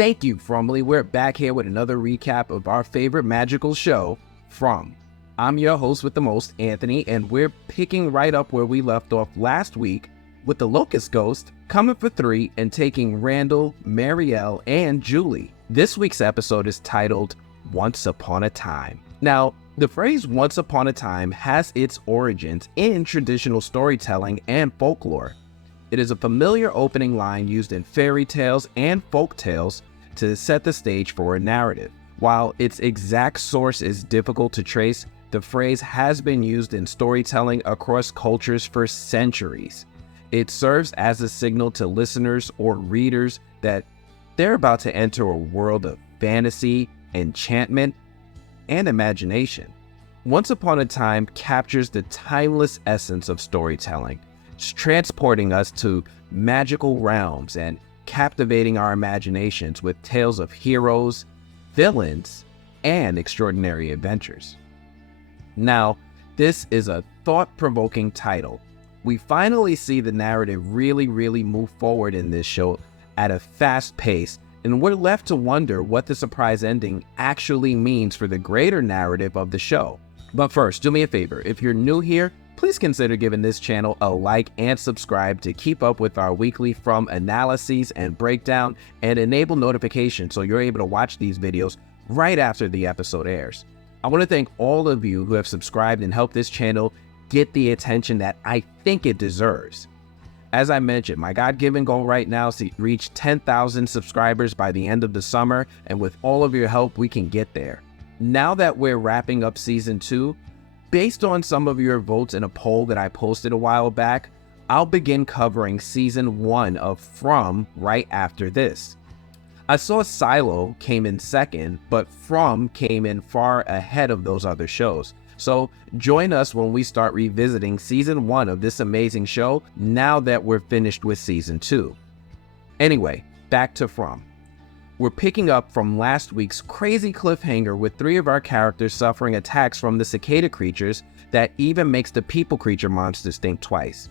Thank you, FROMily. We're back here with another recap of our favorite magical show, From. I'm your host with the most, Anthony, and we're picking right up where we left off last week with the Locust Ghost coming for 3 and taking Randall, Mariele, and Julie. This week's episode is titled Once Upon a Time. Now, the phrase once upon a time has its origins in traditional storytelling and folklore. It is a familiar opening line used in fairy tales and folk tales to set the stage for a narrative. While its exact source is difficult to trace, the phrase has been used in storytelling across cultures for centuries. It serves as a signal to listeners or readers that they're about to enter a world of fantasy, enchantment, and imagination. Once Upon a Time captures the timeless essence of storytelling, transporting us to magical realms and captivating our imaginations with tales of heroes, villains, and extraordinary adventures. Now, this is a thought-provoking title. We finally see the narrative really move forward in this show at a fast pace, and we're left to wonder what the surprise ending actually means for the greater narrative of the show. But first, do me a favor, if you're new here, please consider giving this channel a like and subscribe to keep up with our weekly From analyses and breakdown, and enable notifications so you're able to watch these videos right after the episode airs. I want to thank all of you who have subscribed and helped this channel get the attention that I think it deserves. As I mentioned, my God-given goal right now is to reach 10,000 subscribers by the end of the summer, and with all of your help, we can get there. Now that we're wrapping up Season 2, based on some of your votes in a poll that I posted a while back, I'll begin covering Season 1 of From right after this. I saw Silo came in second, but From came in far ahead of those other shows. So join us when we start revisiting Season 1 of this amazing show now that we're finished with Season 2. Anyway, back to From. We're picking up from last week's crazy cliffhanger with 3 of our characters suffering attacks from the cicada creatures that even makes the people creature monsters think twice.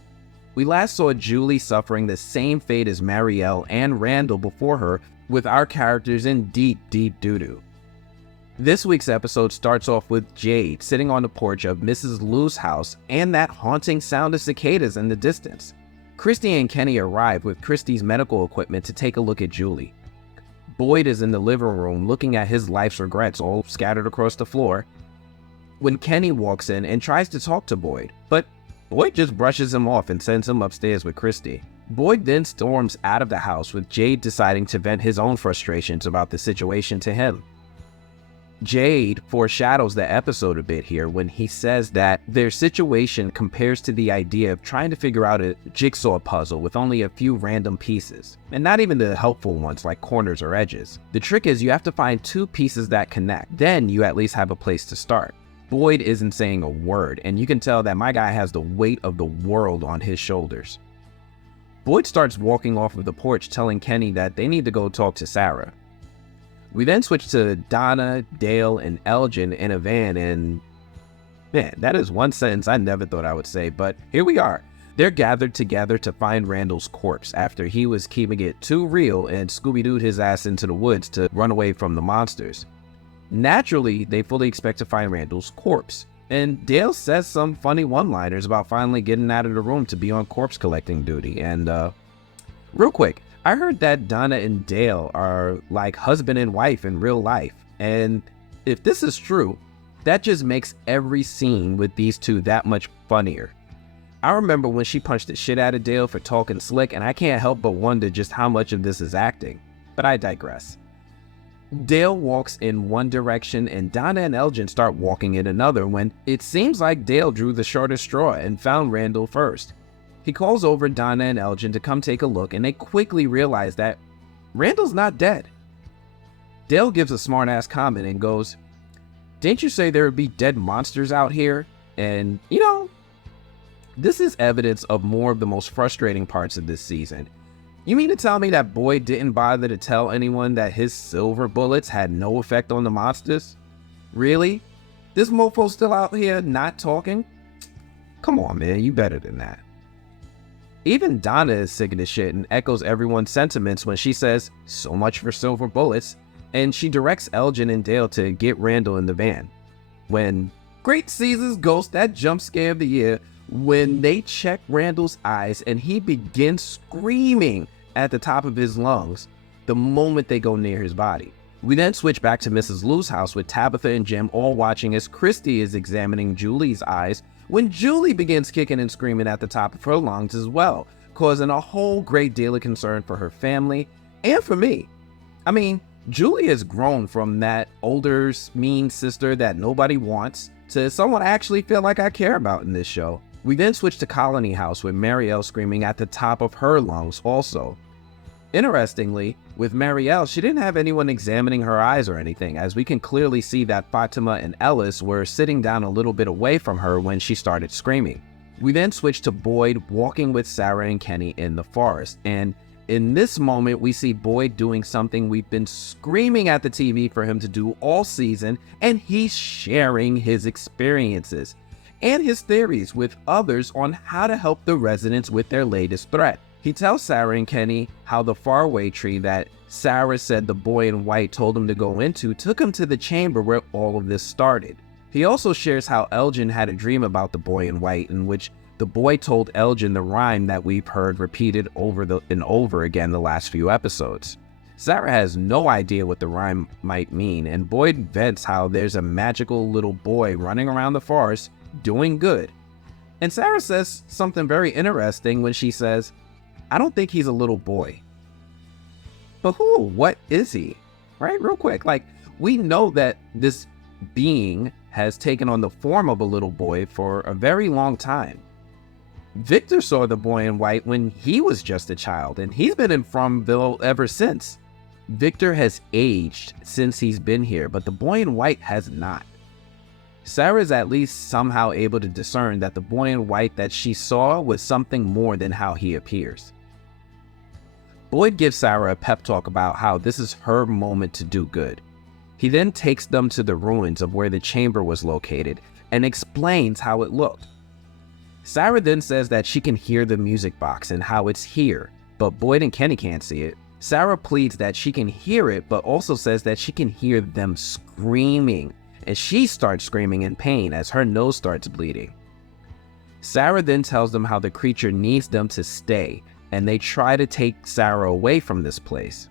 We last saw Julie suffering the same fate as Mariele and Randall before her, with our characters in deep doo-doo. This week's episode starts off with Jade sitting on the porch of Mrs. Lou's house and that haunting sound of cicadas in the distance. Christy and Kenny arrive with Christy's medical equipment to take a look at Julie. Boyd is in the living room looking at his life's regrets all scattered across the floor when Kenny walks in and tries to talk to Boyd, but Boyd just brushes him off and sends him upstairs with Christy. Boyd then storms out of the house with Jade deciding to vent his own frustrations about the situation to him. Jade foreshadows the episode a bit here when he says that their situation compares to the idea of trying to figure out a jigsaw puzzle with only a few random pieces, and not even the helpful ones like corners or edges. The trick is you have to find 2 pieces that connect, then you at least have a place to start. Boyd isn't saying a word, and you can tell that my guy has the weight of the world on his shoulders. Boyd starts walking off of the porch telling Kenny that they need to go talk to Sarah. We then switch to Donna, Dale, and Elgin in a van, and man, that is one sentence I never thought I would say, but here we are. They're gathered together to find Randall's corpse after he was keeping it too real and Scooby-Dooed his ass into the woods to run away from the monsters. Naturally, they fully expect to find Randall's corpse, and Dale says some funny one-liners about finally getting out of the room to be on corpse collecting duty, and real quick, I heard that Donna and Dale are like husband and wife in real life, and if this is true, that just makes every scene with these two that much funnier. I remember when she punched the shit out of Dale for talking slick, and I can't help but wonder just how much of this is acting, but I digress. Dale walks in one direction and Donna and Elgin start walking in another when it seems like Dale drew the shortest straw and found Randall first. He calls over Donna and Elgin to come take a look, and they quickly realize that Randall's not dead. Dale gives a smart-ass comment and goes, "Didn't you say there would be dead monsters out here?" And, you know, this is evidence of more of the most frustrating parts of this season. You mean to tell me that Boyd didn't bother to tell anyone that his silver bullets had no effect on the monsters? Really? This mofo's still out here not talking? Come on, man, you better than that. Even Donna is sick of this shit and echoes everyone's sentiments when she says, "So much for silver bullets," and she directs Elgin and Dale to get Randall in the van. When great Caesar's ghost, that jump scare of the year, when they check Randall's eyes and he begins screaming at the top of his lungs the moment they go near his body. We then switch back to Mrs. Lou's house with Tabatha and Jim all watching as Christy is examining Julie's eyes when Julie begins kicking and screaming at the top of her lungs as well, causing a whole great deal of concern for her family and for me. I mean, Julie has grown from that older, mean sister that nobody wants to someone I actually feel like I care about in this show. We then switch to Colony House with Mariele screaming at the top of her lungs also. Interestingly, with Mariele, she didn't have anyone examining her eyes or anything, as we can clearly see that Fatima and Ellis were sitting down a little bit away from her when she started screaming. We then switch to Boyd walking with Sarah and Kenny in the forest, and in this moment we see Boyd doing something we've been screaming at the TV for him to do all season, and he's sharing his experiences and his theories with others on how to help the residents with their latest threat. He tells Sarah and Kenny how the faraway tree that Sarah said the boy in white told him to go into took him to the chamber where all of this started. He also shares how Elgin had a dream about the boy in white, in which the boy told Elgin the rhyme that we've heard repeated over and over again the last few episodes. Sarah has no idea what the rhyme might mean, and Boyd vents how there's a magical little boy running around the forest doing good. And Sarah says something very interesting when she says, "I don't think he's a little boy." But what is he? Right? Real quick, like, we know that this being has taken on the form of a little boy for a very long time. Victor saw the boy in white when he was just a child, and he's been in FROMville ever since. Victor has aged since he's been here, but the boy in white has not. Sarah's at least somehow able to discern that the boy in white that she saw was something more than how he appears. Boyd gives Sarah a pep talk about how this is her moment to do good. He then takes them to the ruins of where the chamber was located and explains how it looked. Sarah then says that she can hear the music box and how it's here, but Boyd and Kenny can't see it. Sarah pleads that she can hear it, but also says that she can hear them screaming, and she starts screaming in pain as her nose starts bleeding. Sarah then tells them how the creature needs them to stay, and they try to take Sarah away from this place.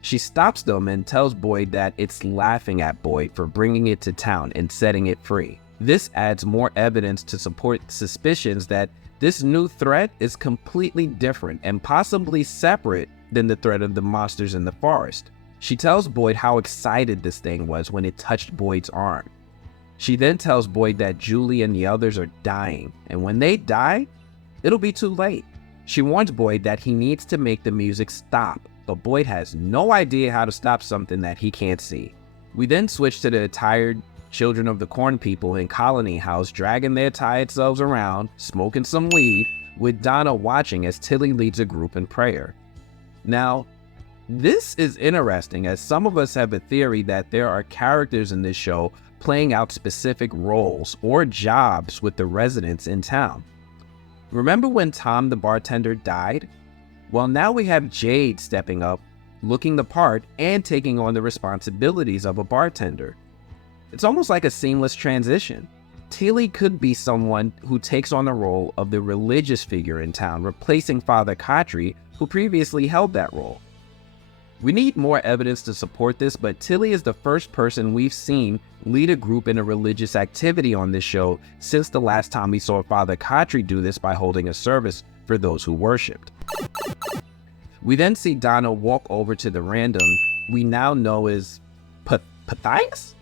She stops them and tells Boyd that it's laughing at Boyd for bringing it to town and setting it free. This adds more evidence to support suspicions that this new threat is completely different and possibly separate than the threat of the monsters in the forest. She tells Boyd how excited this thing was when it touched Boyd's arm. She then tells Boyd that Julie and the others are dying, and when they die, it'll be too late. She warns Boyd that he needs to make the music stop, but Boyd has no idea how to stop something that he can't see. We then switch to the tired children of the corn people in Colony House dragging their tired selves around, smoking some weed, with Donna watching as Tilly leads a group in prayer. Now, this is interesting, as some of us have a theory that there are characters in this show playing out specific roles or jobs with the residents in town. Remember when Tom the bartender died? Well, now we have Jade stepping up, looking the part, and taking on the responsibilities of a bartender. It's almost like a seamless transition. Tilly could be someone who takes on the role of the religious figure in town, replacing Father Khatri, who previously held that role. We need more evidence to support this, but Tilly is the first person we've seen lead a group in a religious activity on this show since the last time we saw Father Khatri do this by holding a service for those who worshipped. We then see Donna walk over to the random we now know is Pathias.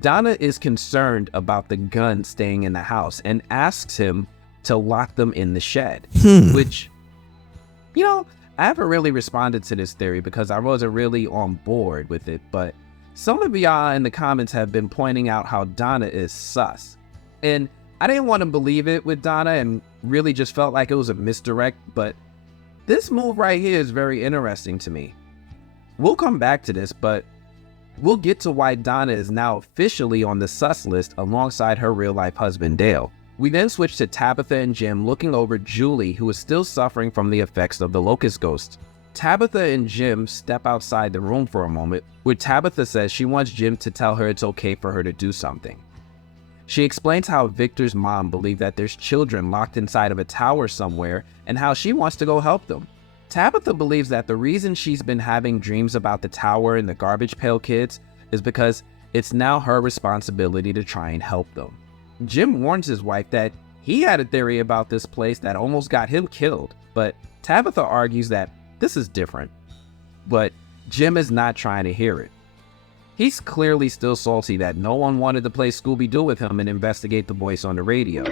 Donna is concerned about the gun staying in the house and asks him to lock them in the shed, which, I haven't really responded to this theory because I wasn't really on board with it, but some of y'all in the comments have been pointing out how Donna is sus. And I didn't want to believe it with Donna and really just felt like it was a misdirect, but this move right here is very interesting to me. We'll come back to this, but we'll get to why Donna is now officially on the sus list alongside her real-life husband, Dale. We then switch to Tabatha and Jim looking over Julie, who is still suffering from the effects of the locust ghost. Tabatha and Jim step outside the room for a moment, where Tabatha says she wants Jim to tell her it's okay for her to do something. She explains how Victor's mom believed that there's children locked inside of a tower somewhere and how she wants to go help them. Tabatha believes that the reason she's been having dreams about the tower and the garbage pail kids is because it's now her responsibility to try and help them. Jim warns his wife that he had a theory about this place that almost got him killed, but Tabatha argues that this is different. But Jim is not trying to hear it. He's clearly still salty that no one wanted to play Scooby-Doo with him and investigate the voice on the radio.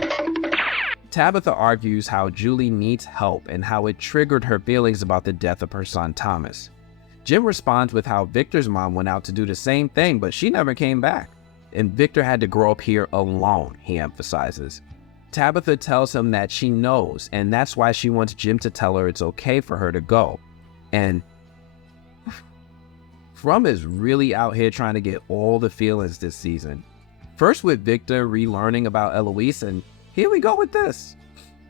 Tabatha argues how Julie needs help and how it triggered her feelings about the death of her son Thomas. Jim responds with how Victor's mom went out to do the same thing, but she never came back. And Victor had to grow up here alone, he emphasizes. Tabatha tells him that she knows, and that's why she wants Jim to tell her it's okay for her to go. And From is really out here trying to get all the feelings this season. First with Victor relearning about Eloise, and here we go with this.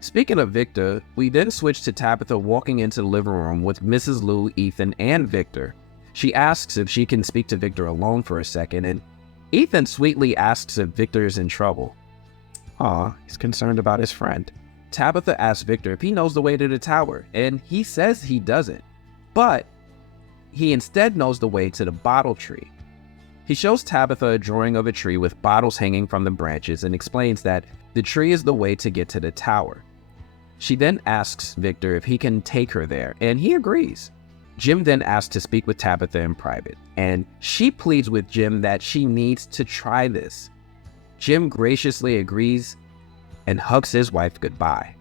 Speaking of Victor, we then switch to Tabatha walking into the living room with Mrs. Lou, Ethan, and Victor. She asks if she can speak to Victor alone for a second, and Ethan sweetly asks if Victor is in trouble. Aw, he's concerned about his friend. Tabatha asks Victor if he knows the way to the tower, and he says he doesn't, but he instead knows the way to the bottle tree. He shows Tabatha a drawing of a tree with bottles hanging from the branches and explains that the tree is the way to get to the tower. She then asks Victor if he can take her there, and he agrees. Jim then asks to speak with Tabatha in private, and she pleads with Jim that she needs to try this. Jim graciously agrees and hugs his wife goodbye.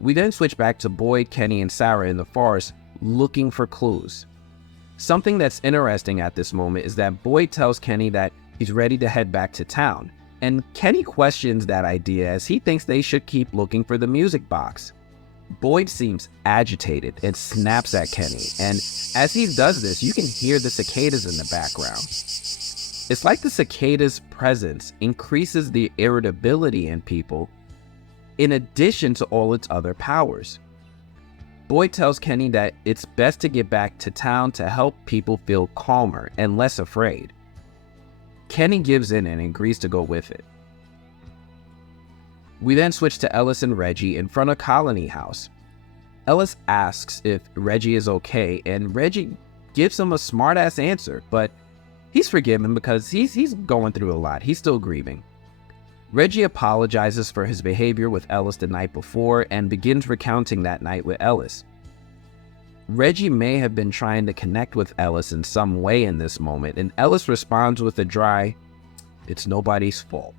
We then switch back to Boyd, Kenny, and Sarah in the forest looking for clues. Something that's interesting at this moment is that Boyd tells Kenny that he's ready to head back to town, and Kenny questions that idea as he thinks they should keep looking for the music box. Boyd seems agitated and snaps at Kenny, and as he does this, you can hear the cicadas in the background. It's like the cicadas' presence increases the irritability in people, in addition to all its other powers. Boyd tells Kenny that it's best to get back to town to help people feel calmer and less afraid. Kenny gives in and agrees to go with it. We then switch to Ellis and Reggie in front of Colony House. Ellis asks if Reggie is okay, and Reggie gives him a smart-ass answer, but he's forgiven because he's going through a lot. He's still grieving. Reggie apologizes for his behavior with Ellis the night before and begins recounting that night with Ellis. Reggie may have been trying to connect with Ellis in some way in this moment, and Ellis responds with a dry, "It's nobody's fault."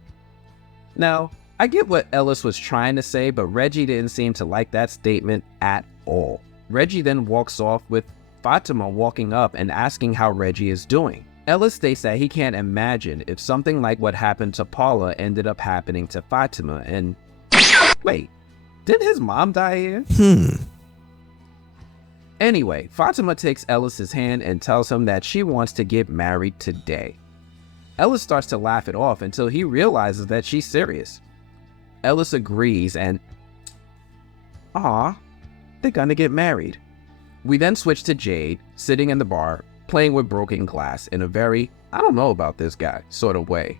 Now, I get what Ellis was trying to say, but Reggie didn't seem to like that statement at all. Reggie then walks off with Fatima walking up and asking how Reggie is doing. Ellis states that he can't imagine if something like what happened to Paula ended up happening to Fatima, and wait, did his mom die here? Anyway, Fatima takes Ellis's hand and tells him that she wants to get married today. Ellis starts to laugh it off until he realizes that she's serious. Ellis agrees and, they're gonna get married. We then switch to Jade, sitting in the bar, playing with broken glass in a very, I don't know about this guy, sort of way.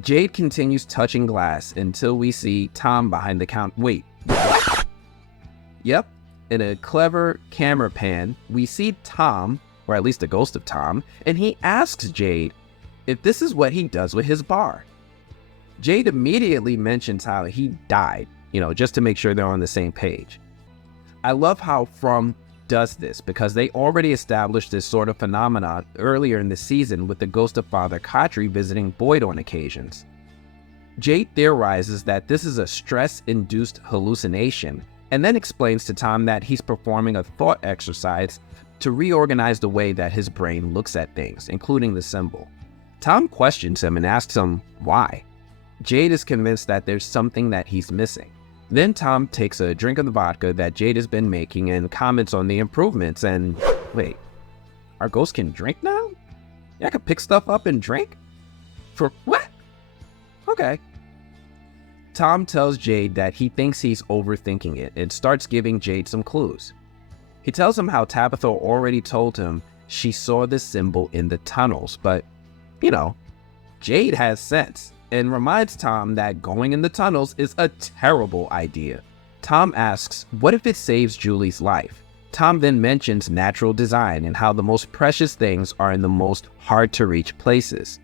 Jade continues touching glass until we see Tom behind the counter. Wait, what? Yep, in a clever camera pan, we see Tom, or at least the ghost of Tom, and he asks Jade if this is what he does with his bar. Jade immediately mentions how he died, just to make sure they're on the same page. I love how From does this because they already established this sort of phenomenon earlier in the season with the ghost of Father Khatri visiting Boyd on occasions. Jade theorizes that this is a stress-induced hallucination and then explains to Tom that he's performing a thought exercise to reorganize the way that his brain looks at things, including the symbol. Tom questions him and asks him why. Jade is convinced that there's something that he's missing. Then Tom takes a drink of the vodka that Jade has been making and comments on the improvements, and wait, our ghost can drink now? Yeah, I can pick stuff up and drink? For what? Okay. Tom tells Jade that he thinks he's overthinking it and starts giving Jade some clues. He tells him how Tabatha already told him she saw the symbol in the tunnels, but, Jade has sense and reminds Tom that going in the tunnels is a terrible idea. Tom asks, what if it saves Julie's life? Tom then mentions natural design and how the most precious things are in the most hard-to-reach places.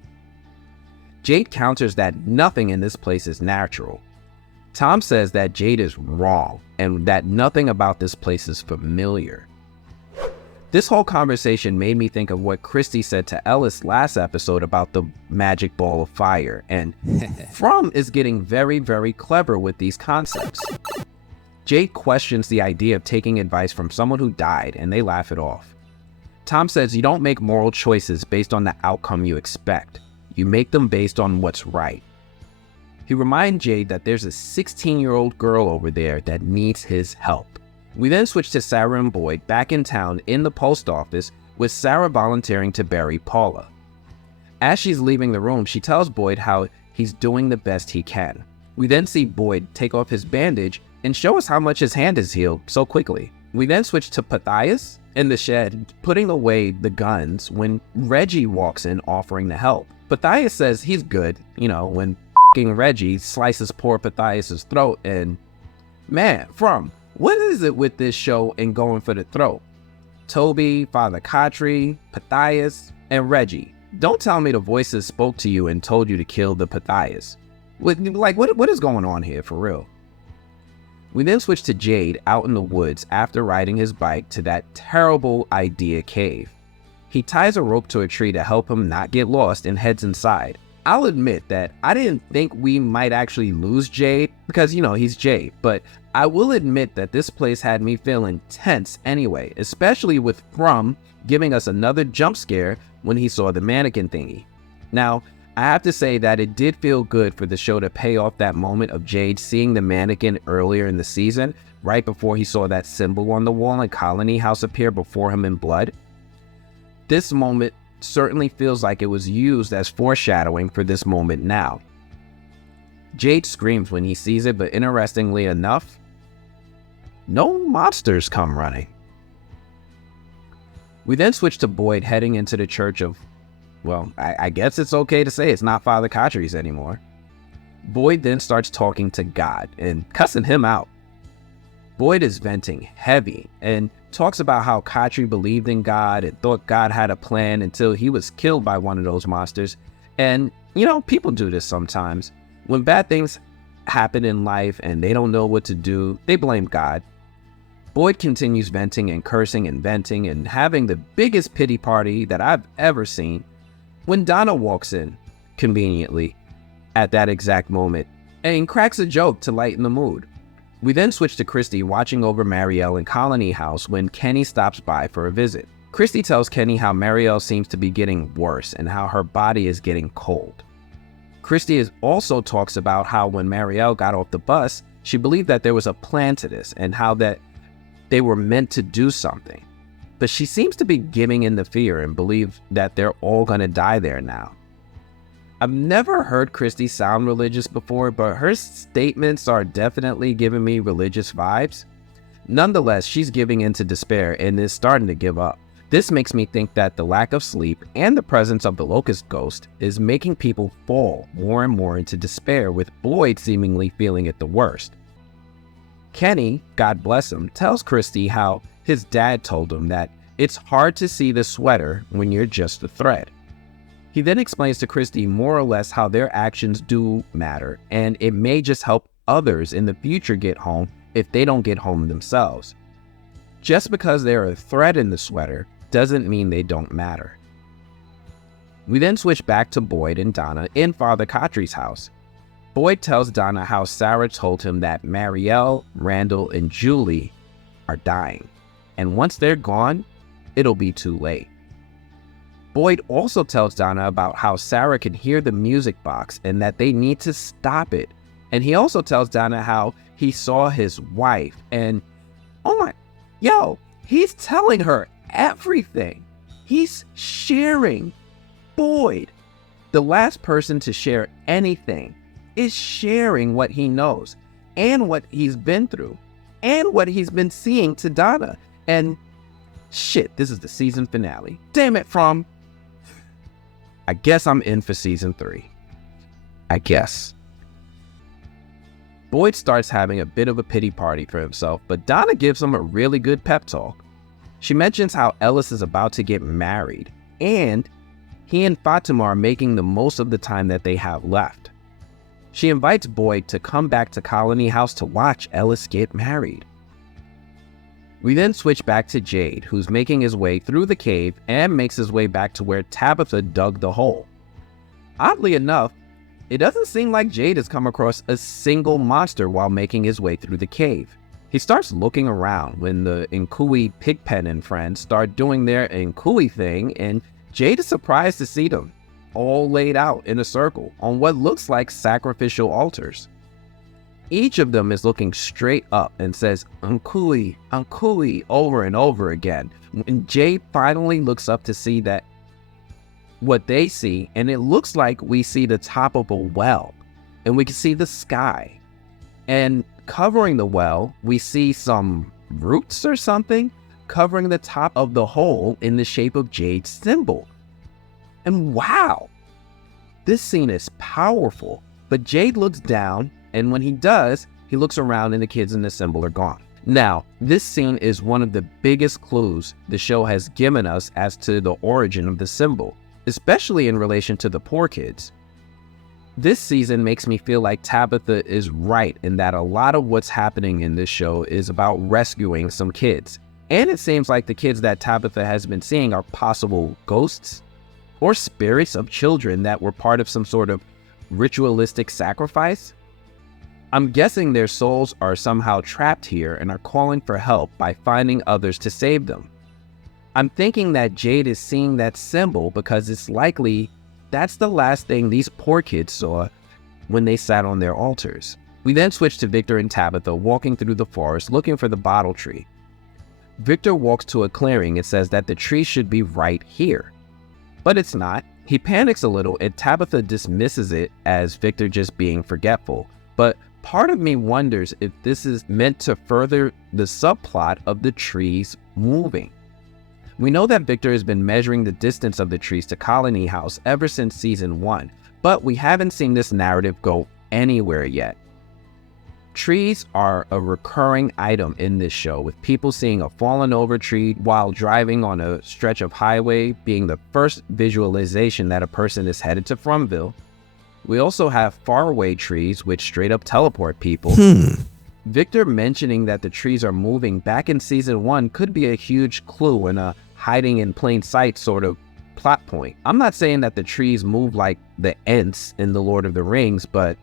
Jade counters that nothing in this place is natural. Tom says that Jade is wrong and that nothing about this place is familiar. This whole conversation made me think of what Christy said to Ellis last episode about the magic ball of fire, and From is getting very, very clever with these concepts. Jade questions the idea of taking advice from someone who died, and they laugh it off. Tom says you don't make moral choices based on the outcome you expect. You make them based on what's right. He reminds Jade that there's a 16-year-old girl over there that needs his help. We then switch to Sarah and Boyd back in town in the post office, with Sarah volunteering to bury Paula. As she's leaving the room, she tells Boyd how he's doing the best he can. We then see Boyd take off his bandage and show us how much his hand is healed so quickly. We then switch to Matthias in the shed, putting away the guns when Reggie walks in offering to help. Matthias says he's good, when Reggie slices poor Matthias' throat, and man, what is it with this show and going for the throat? Toby, Father Katri, Matthias, and Reggie. Don't tell me the voices spoke to you and told you to kill the Matthias. What is going on here for real? We then switch to Jade out in the woods after riding his bike to that terrible idea cave. He ties a rope to a tree to help him not get lost and heads inside. I'll admit that I didn't think we might actually lose Jade because, he's Jade, but I will admit that this place had me feeling tense anyway, especially with From giving us another jump scare when he saw the mannequin thingy. Now, I have to say that it did feel good for the show to pay off that moment of Jade seeing the mannequin earlier in the season, right before he saw that symbol on the wall in Colony House appear before him in blood. This moment certainly feels like it was used as foreshadowing for this moment now. Jade screams when he sees it, but interestingly enough, no monsters come running. We then switch to Boyd heading into the church of, I guess it's okay to say it's not Father Katri's anymore. Boyd then starts talking to God and cussing him out. Boyd is venting heavy and talks about how Katri believed in God and thought God had a plan until he was killed by one of those monsters. And, people do this sometimes. When bad things happen in life and they don't know what to do, they blame God. Boyd continues venting and cursing and venting and having the biggest pity party that I've ever seen when Donna walks in, conveniently, at that exact moment and cracks a joke to lighten the mood. We then switch to Christy watching over Mariele in Colony House when Kenny stops by for a visit. Christy tells Kenny how Mariele seems to be getting worse and how her body is getting cold. Christy also talks about how when Mariele got off the bus, she believed that there was a plan to this and how that they were meant to do something. But she seems to be giving in to fear and believe that they're all gonna die there now. I've never heard Christy sound religious before, but her statements are definitely giving me religious vibes. Nonetheless, she's giving in to despair and is starting to give up. This makes me think that the lack of sleep and the presence of the locust ghost is making people fall more and more into despair, with Boyd seemingly feeling it the worst. Kenny, God bless him, tells Christy how his dad told him that it's hard to see the sweater when you're just a thread. He then explains to Christy more or less how their actions do matter, and it may just help others in the future get home if they don't get home themselves. Just because they're a thread in the sweater doesn't mean they don't matter. We then switch back to Boyd and Donna in Father Katri's house. Boyd tells Donna how Sarah told him that Mariele, Randall, and Julie are dying, and once they're gone, it'll be too late. Boyd also tells Donna about how Sarah can hear the music box and that they need to stop it. And he also tells Donna how he saw his wife and, he's telling her everything. He's sharing. Boyd, the last person to share anything is sharing what he knows and what he's been through and what he's been seeing to Donna. And shit, this is the season finale. Damn it, From. I guess I'm in for season 3. I guess. Boyd starts having a bit of a pity party for himself, but Donna gives him a really good pep talk. She mentions how Ellis is about to get married, and he and Fatima are making the most of the time that they have left. She invites Boyd to come back to Colony House to watch Ellis get married. We then switch back to Jade, who's making his way through the cave and makes his way back to where Tabatha dug the hole. Oddly enough, it doesn't seem like Jade has come across a single monster while making his way through the cave. He starts looking around when the Nkui Pigpen and friends start doing their Nkui thing, and Jade is surprised to see them, all laid out in a circle on what looks like sacrificial altars. Each of them is looking straight up and says, "Nkui, Nkui," over and over again. When Jade finally looks up to see that what they see, and it looks like we see the top of a well, and we can see the sky. And covering the well, we see some roots or something covering the top of the hole in the shape of Jade's symbol. And wow, this scene is powerful. But Jade looks down, and when he does, he looks around and the kids in the symbol are gone. Now, this scene is one of the biggest clues the show has given us as to the origin of the symbol, especially in relation to the poor kids. This season makes me feel like Tabatha is right in that a lot of what's happening in this show is about rescuing some kids. And it seems like the kids that Tabatha has been seeing are possible ghosts or spirits of children that were part of some sort of ritualistic sacrifice. I'm guessing their souls are somehow trapped here and are calling for help by finding others to save them. I'm thinking that Jade is seeing that symbol because it's likely that's the last thing these poor kids saw when they sat on their altars. We then switch to Victor and Tabatha walking through the forest looking for the bottle tree. Victor walks to a clearing and says that the tree should be right here. But it's not. He panics a little and Tabatha dismisses it as Victor just being forgetful. But part of me wonders if this is meant to further the subplot of the trees moving. We know that Victor has been measuring the distance of the trees to Colony House ever since season 1, but we haven't seen this narrative go anywhere yet. Trees are a recurring item in this show, with people seeing a fallen over tree while driving on a stretch of highway being the first visualization that a person is headed to FROMily. We also have faraway trees which straight up teleport people. Victor mentioning that the trees are moving back in season 1 could be a huge clue and a hiding in plain sight sort of plot point. I'm not saying that the trees move like the Ents in The Lord of the Rings, but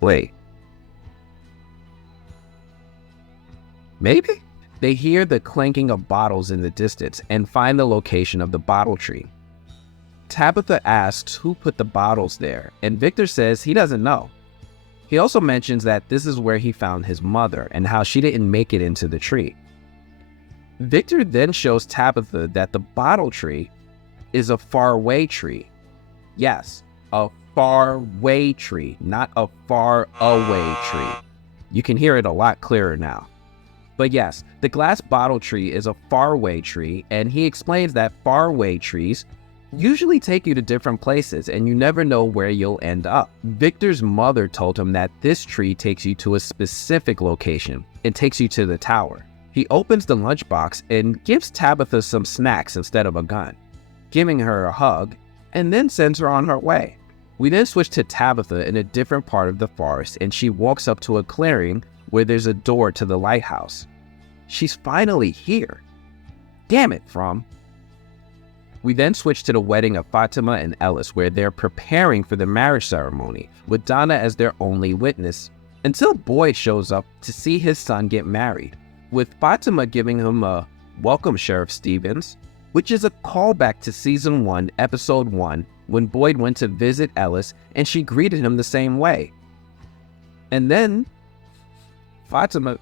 wait. Maybe? They hear the clanking of bottles in the distance and find the location of the bottle tree. Tabatha asks who put the bottles there, and Victor says he doesn't know. He also mentions that this is where he found his mother and how she didn't make it into the tree. Victor then shows Tabatha that the bottle tree is a faraway tree. Yes, a faraway tree, not a far away tree. You can hear it a lot clearer now. But yes, the glass bottle tree is a faraway tree, and he explains that faraway trees usually take you to different places and you never know where you'll end up. Victor's mother told him that this tree takes you to a specific location. It takes you to the tower. He opens the lunchbox and gives Tabatha some snacks instead of a gun, giving her a hug, and then sends her on her way. We then switch to Tabatha in a different part of the forest, and she walks up to a clearing where there's a door to the lighthouse. She's finally here. Damn it, From. We then switch to the wedding of Fatima and Ellis, where they're preparing for the marriage ceremony, with Donna as their only witness, until Boyd shows up to see his son get married, with Fatima giving him a "Welcome, Sheriff Stevens," which is a callback to Season 1, Episode 1, when Boyd went to visit Ellis and she greeted him the same way. And then Fatima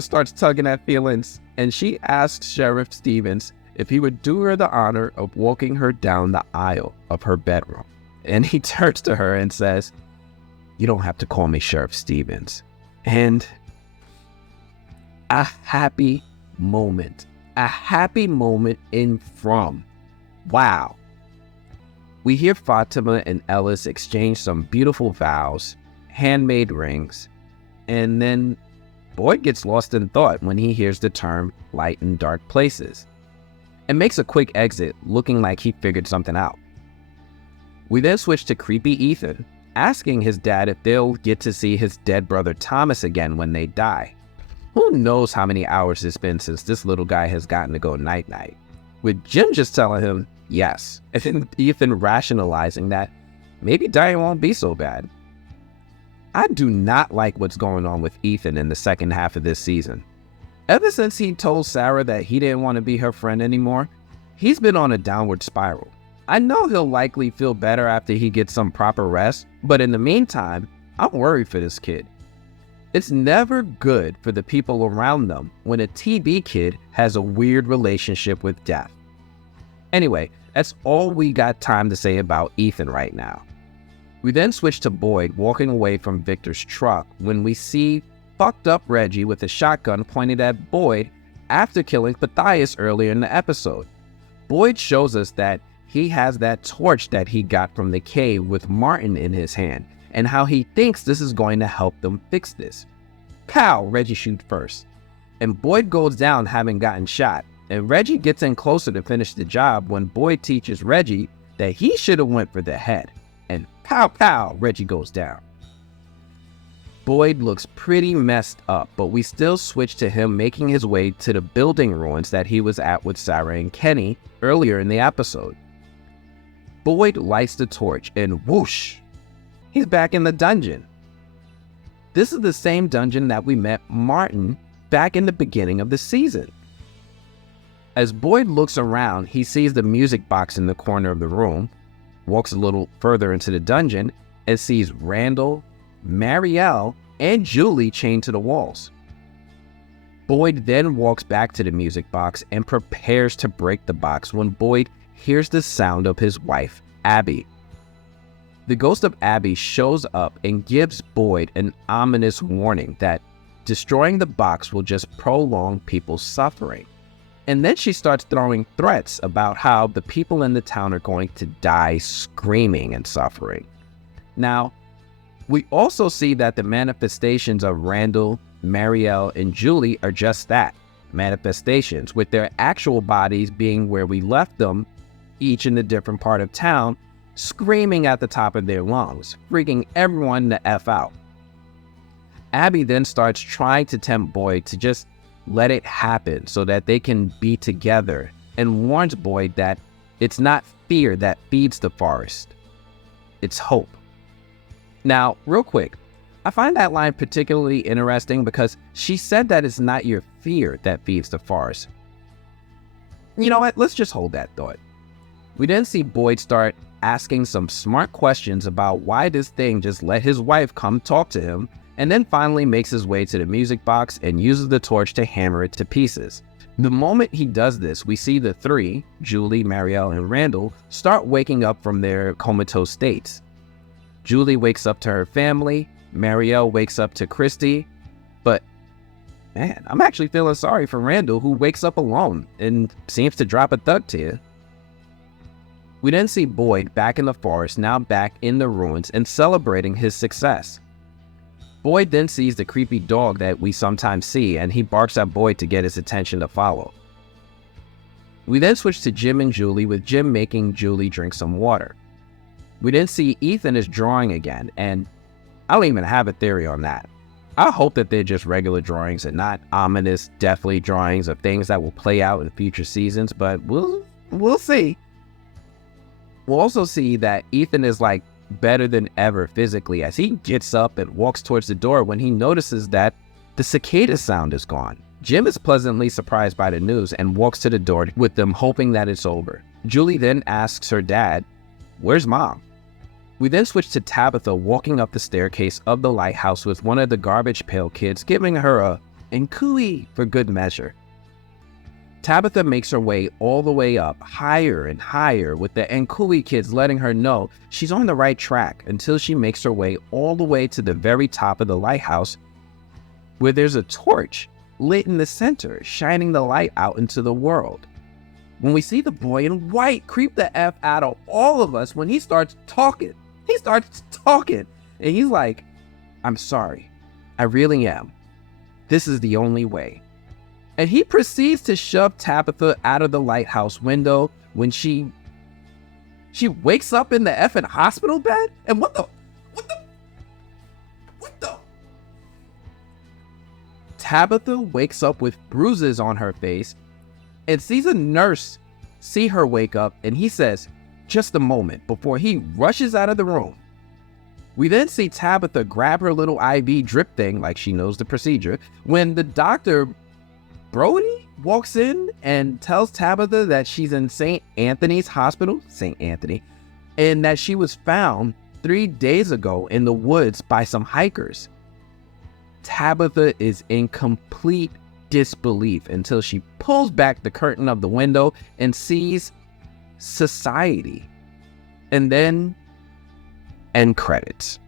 starts tugging at feelings, and she asks Sheriff Stevens if he would do her the honor of walking her down the aisle of her bedroom. And he turns to her and says, "You don't have to call me Sheriff Stevens." And a happy moment in From. Wow. We hear Fatima and Ellis exchange some beautiful vows, handmade rings, and then Boyd gets lost in thought when he hears the term light and dark places, and makes a quick exit looking like he figured something out. We then switch to creepy Ethan, asking his dad if they'll get to see his dead brother Thomas again when they die. Who knows how many hours it's been since this little guy has gotten to go night-night, with Jim just telling him yes, and then Ethan rationalizing that maybe dying won't be so bad. I do not like what's going on with Ethan in the second half of this season. Ever since he told Sarah that he didn't want to be her friend anymore, he's been on a downward spiral. I know he'll likely feel better after he gets some proper rest, but in the meantime, I'm worried for this kid. It's never good for the people around them when a TB kid has a weird relationship with death. Anyway, that's all we got time to say about Ethan right now. We then switch to Boyd walking away from Victor's truck when we see fucked up Reggie with a shotgun pointed at Boyd after killing Matthias earlier in the episode. Boyd shows us that he has that torch that he got from the cave with Martin in his hand, and how he thinks this is going to help them fix this. Pow! Reggie shoots first, and Boyd goes down having gotten shot, and Reggie gets in closer to finish the job when Boyd teaches Reggie that he should have went for the head, and pow pow, Reggie goes down. Boyd looks pretty messed up, but we still switch to him making his way to the building ruins that he was at with Sarah and Kenny earlier in the episode. Boyd lights the torch and whoosh, he's back in the dungeon. This is the same dungeon that we met Martin back in the beginning of the season. As Boyd looks around, he sees the music box in the corner of the room, walks a little further into the dungeon, and sees Randall, Mariele, and Julie chained to the walls. Boyd then walks back to the music box and prepares to break the box when Boyd hears the sound of his wife, Abby. The ghost of Abby shows up and gives Boyd an ominous warning that destroying the box will just prolong people's suffering. And then she starts throwing threats about how the people in the town are going to die screaming and suffering. Now, we also see that the manifestations of Randall, Mariele, and Julie are just that, manifestations, with their actual bodies being where we left them, each in a different part of town, screaming at the top of their lungs, freaking everyone the F out. Abby then starts trying to tempt Boyd to just let it happen so that they can be together, and warns Boyd that it's not fear that feeds the forest, it's hope. Now, real quick, I find that line particularly interesting because she said that it's not your fear that feeds the forest. You know what? Let's just hold that thought. We then see Boyd start asking some smart questions about why this thing just let his wife come talk to him, and then finally makes his way to the music box and uses the torch to hammer it to pieces. The moment he does this, we see the three, Julie, Mariele, and Randall, start waking up from their comatose states. Julie wakes up to her family, Mariele wakes up to Christy, but man, I'm actually feeling sorry for Randall, who wakes up alone and seems to drop a thug tear. We then see Boyd back in the forest, now back in the ruins and celebrating his success. Boyd then sees the creepy dog that we sometimes see, and he barks at Boyd to get his attention to follow. We then switch to Jim and Julie, with Jim making Julie drink some water. We then see Ethan is drawing again, and I don't even have a theory on that. I hope that they're just regular drawings and not ominous, deathly drawings of things that will play out in future seasons, but we'll see. We'll also see that Ethan is like better than ever physically as he gets up and walks towards the door when he notices that the cicada sound is gone. Jim is pleasantly surprised by the news and walks to the door with them, hoping that it's over. Julie then asks her dad, "Where's Mom?" We then switch to Tabatha walking up the staircase of the lighthouse with one of the garbage pail kids giving her a "and cooey" for good measure. Tabatha makes her way all the way up, higher and higher, with the Nkui kids letting her know she's on the right track until she makes her way all the way to the very top of the lighthouse, where there's a torch lit in the center, shining the light out into the world. When we see the boy in white creep the F out of all of us when he starts talking. And he's like, "I'm sorry. I really am. This is the only way." And he proceeds to shove Tabatha out of the lighthouse window when she wakes up in the effing hospital bed. And what the? Tabatha wakes up with bruises on her face and sees a nurse see her wake up, and he says, "Just a moment," before he rushes out of the room. We then see Tabatha grab her little IV drip thing like she knows the procedure when the doctor, Brody, walks in and tells Tabatha that she's in St. Anthony's hospital, St. Anthony, and that she was found 3 days ago in the woods by some hikers. Tabatha is in complete disbelief until she pulls back the curtain of the window and sees society. And then end credits.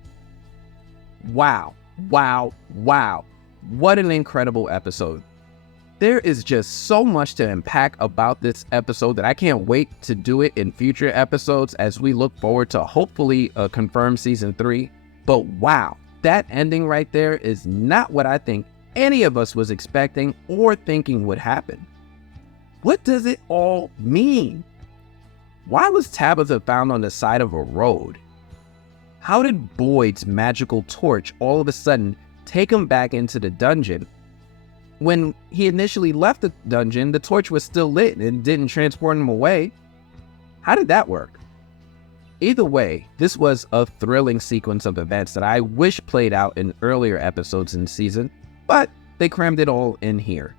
Wow. What an incredible episode. There is just so much to unpack about this episode that I can't wait to do it in future episodes as we look forward to hopefully a confirmed season 3. But wow, that ending right there is not what I think any of us was expecting or thinking would happen. What does it all mean? Why was Tabatha found on the side of a road? How did Boyd's magical torch all of a sudden take him back into the dungeon? When he initially left the dungeon, the torch was still lit and didn't transport him away. How did that work? Either way, this was a thrilling sequence of events that I wish played out in earlier episodes in the season, but they crammed it all in here.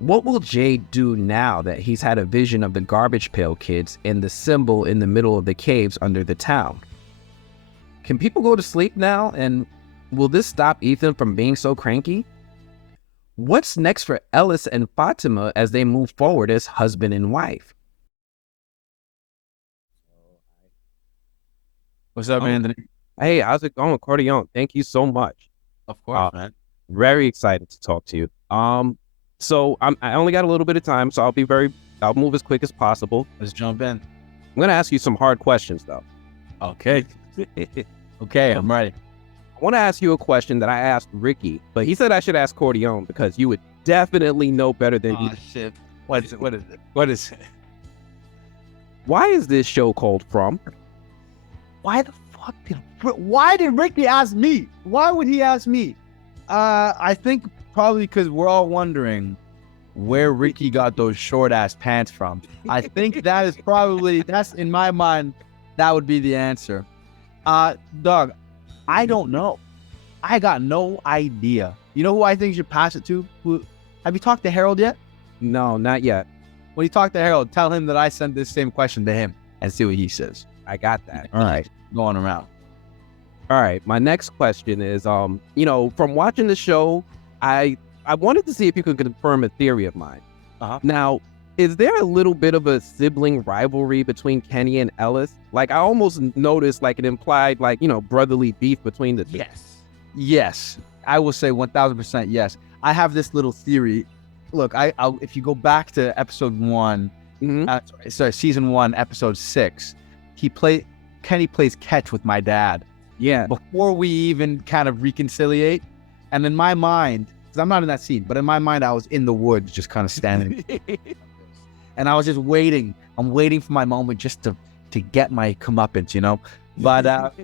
What will Jade do now that he's had a vision of the Garbage Pail Kids and the symbol in the middle of the caves under the town? Can people go to sleep now, and will this stop Ethan from being so cranky? What's next for Ellis and Fatima as they move forward as husband and wife? What's up, Anthony? Hey, how's it going, Corteone? Thank you so much. Of course, man. Very excited to talk to you. So I only got a little bit of time, so I'll move as quick as possible. Let's jump in. I'm gonna ask you some hard questions, though. Okay. Okay, I'm ready. I want to ask you a question that I asked Ricky, but he said I should ask Corteone because you would definitely know better than you. Oh, shit. What is it? Why is this show called From? Why did Ricky ask me? Why would he ask me? I think probably because we're all wondering where Ricky got those short ass pants from. I think that's in my mind, that would be the answer. Doug, I don't know. I got no idea. You know who I think you should pass it to? Have you talked to Harold yet? No, not yet. When you talk to Harold, tell him that I sent this same question to him and see what he says. I got that. All right, going around. All right, my next question is, from watching the show, I wanted to see if you could confirm a theory of mine. Now, is there a little bit of a sibling rivalry between Kenny and Ellis? Like, I almost noticed, like, it implied, like, brotherly beef between the two. Yes. I will say 1000% yes. I have this little theory. Look, if you go back to episode 1, season 1, episode 6, Kenny plays catch with my dad. Yeah. Before we even kind of reconciliate. And in my mind, because I'm not in that scene, but in my mind, I was in the woods just kind of standing. And I was just waiting. I'm waiting for my moment just to get my comeuppance, But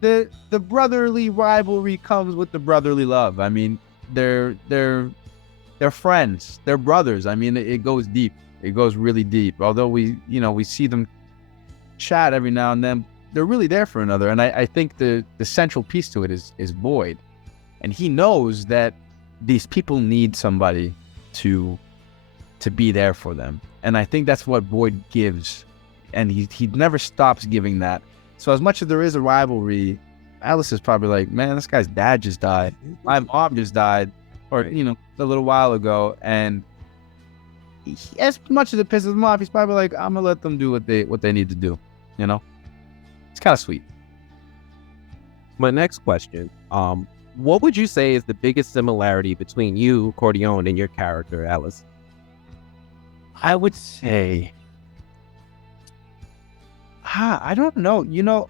the brotherly rivalry comes with the brotherly love. I mean, they're friends. They're brothers. I mean, it goes deep. It goes really deep. Although we see them chat every now and then, they're really there for another. And I think the central piece to it is Boyd. And he knows that these people need somebody to be there for them. And I think that's what Boyd gives. And he never stops giving that. So as much as there is a rivalry, Alice is probably like, man, this guy's dad just died. My mom just died, or, a little while ago. And as much as it pisses him off, he's probably like, I'm gonna let them do what they need to do. You know, it's kind of sweet. My next question, what would you say is the biggest similarity between you, Corteone, and your character, Alice? I would say, I don't know. You know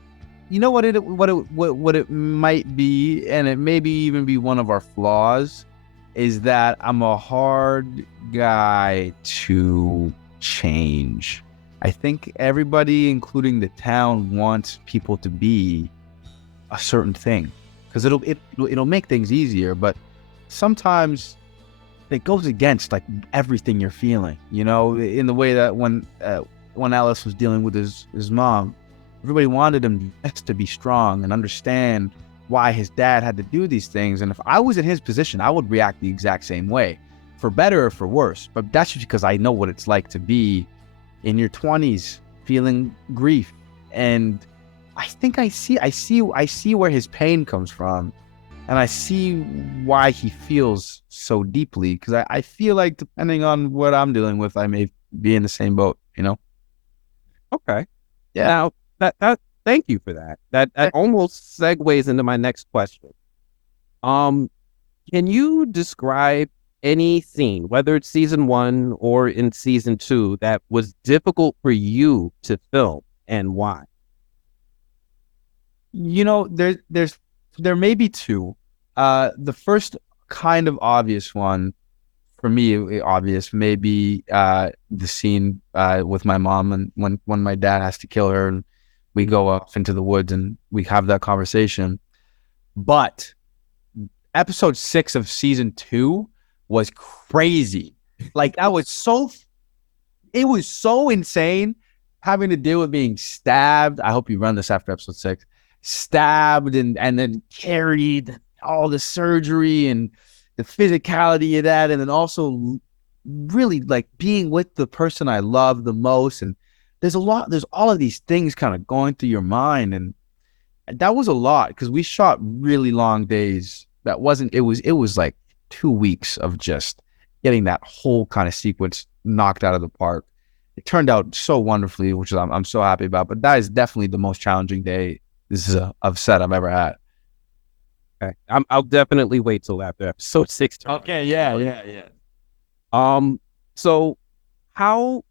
what it might be, and it maybe even be one of our flaws, is that I'm a hard guy to change. I think everybody, including the town, wants people to be a certain thing because it'll make things easier. But sometimes it goes against like everything you're feeling. You know, in the way that when Alice was dealing with his mom, everybody wanted him just to be strong and understand why his dad had to do these things. And if I was in his position, I would react the exact same way, for better or for worse. But that's just because I know what it's like to be in your 20s feeling grief. And I think I see where his pain comes from. And I see why he feels so deeply, because I feel like depending on what I'm dealing with, I may be in the same boat, you know? Okay. Yeah. Now, that thank you for that. That almost segues into my next question. Can you describe any scene, whether it's season 1 or in season 2, that was difficult for you to film, and why? You know, there may be two. The first kind of obvious one, for me, obvious, may be the scene with my mom, and when my dad has to kill her, and we go off into the woods and we have that conversation. But episode 6 of season 2 was crazy. Like it was so insane having to deal with being stabbed. I hope you run this after episode 6. Stabbed and then carried, all the surgery and the physicality of that, and then also really like being with the person I love the most. And there's all of these things kind of going through your mind, and that was a lot because we shot really long days. It was like 2 weeks of just getting that whole kind of sequence knocked out of the park. It turned out so wonderfully, which I'm so happy about. But that is definitely the most challenging day of set I've ever had. Okay. I'll definitely wait till after episode 6. Okay, yeah. So how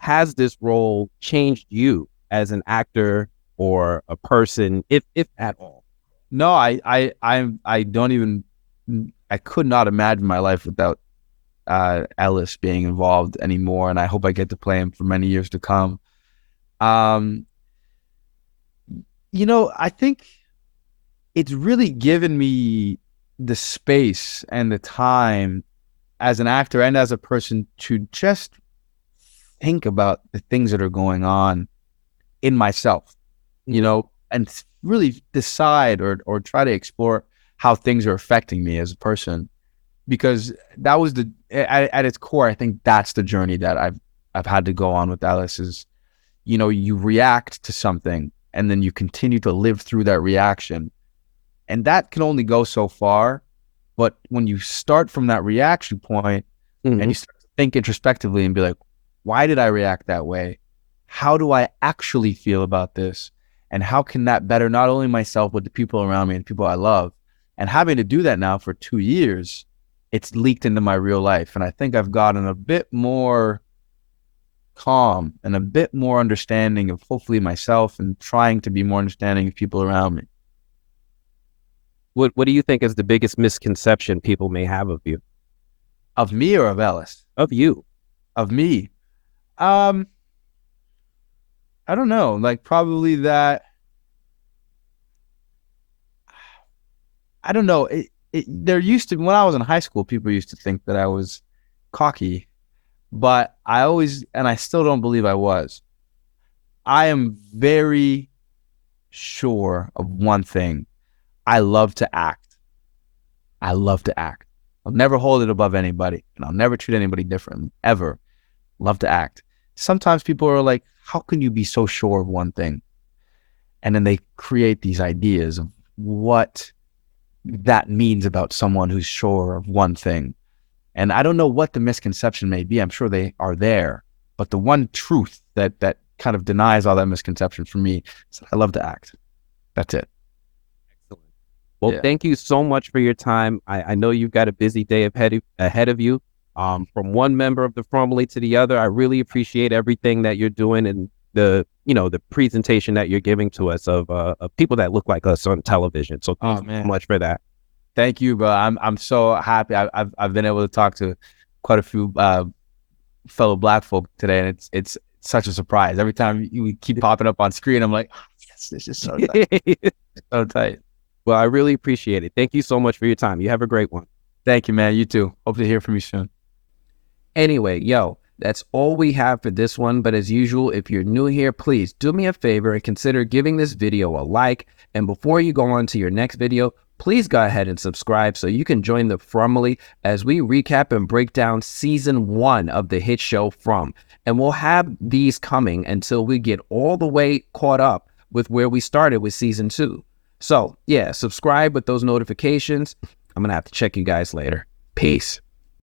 has this role changed you as an actor or a person, if at all? No, I don't even. I could not imagine my life without Ellis being involved anymore, and I hope I get to play him for many years to come. You know, I think it's really given me the space and the time as an actor and as a person to just think about the things that are going on in myself, you know, and really decide or try to explore how things are affecting me as a person. Because that was at its core, I think that's the journey that I've had to go on with Alice is, you know, you react to something and then you continue to live through that reaction. And that can only go so far. But when you start from that reaction point and you start to think introspectively and be like, why did I react that way? How do I actually feel about this? And how can that better not only myself, but the people around me and the people I love? And having to do that now for 2 years, it's leaked into my real life. And I think I've gotten a bit more calm and a bit more understanding of hopefully myself and trying to be more understanding of people around me. What do you think is the biggest misconception people may have of you? Of me or of Ellis? Of you. Of me. I don't know. Like probably that. I don't know. There used to, when I was in high school, people used to think that I was cocky, but I still don't believe I was. I am very sure of one thing. I love to act. I love to act. I'll never hold it above anybody, and I'll never treat anybody differently, ever. Love to act. Sometimes people are like, how can you be so sure of one thing? And then they create these ideas of what that means about someone who's sure of one thing. And I don't know what the misconception may be. I'm sure they are there. But the one truth that kind of denies all that misconception for me is that I love to act. That's it. Excellent. Well, thank you so much for your time. I know you've got a busy day ahead of you. From one member of the FROMily to the other, I really appreciate everything that you're doing and the presentation that you're giving to us of people that look like us on television. So thank you so much for that. Thank you, bro. I'm so happy. I've been able to talk to quite a few fellow Black folk today, and it's such a surprise. Every time you keep popping up on screen, I'm like, oh, yes, this is so tight. So tight. Well, I really appreciate it. Thank you so much for your time. You have a great one. Thank you, man. You too. Hope to hear from you soon. Anyway, that's all we have for this one. But as usual, if you're new here, please do me a favor and consider giving this video a like. And before you go on to your next video, please go ahead and subscribe so you can join the FROMily as we recap and break down season 1 of the hit show From. And we'll have these coming until we get all the way caught up with where we started with season 2. So yeah, subscribe with those notifications. I'm going to have to check you guys later. Peace.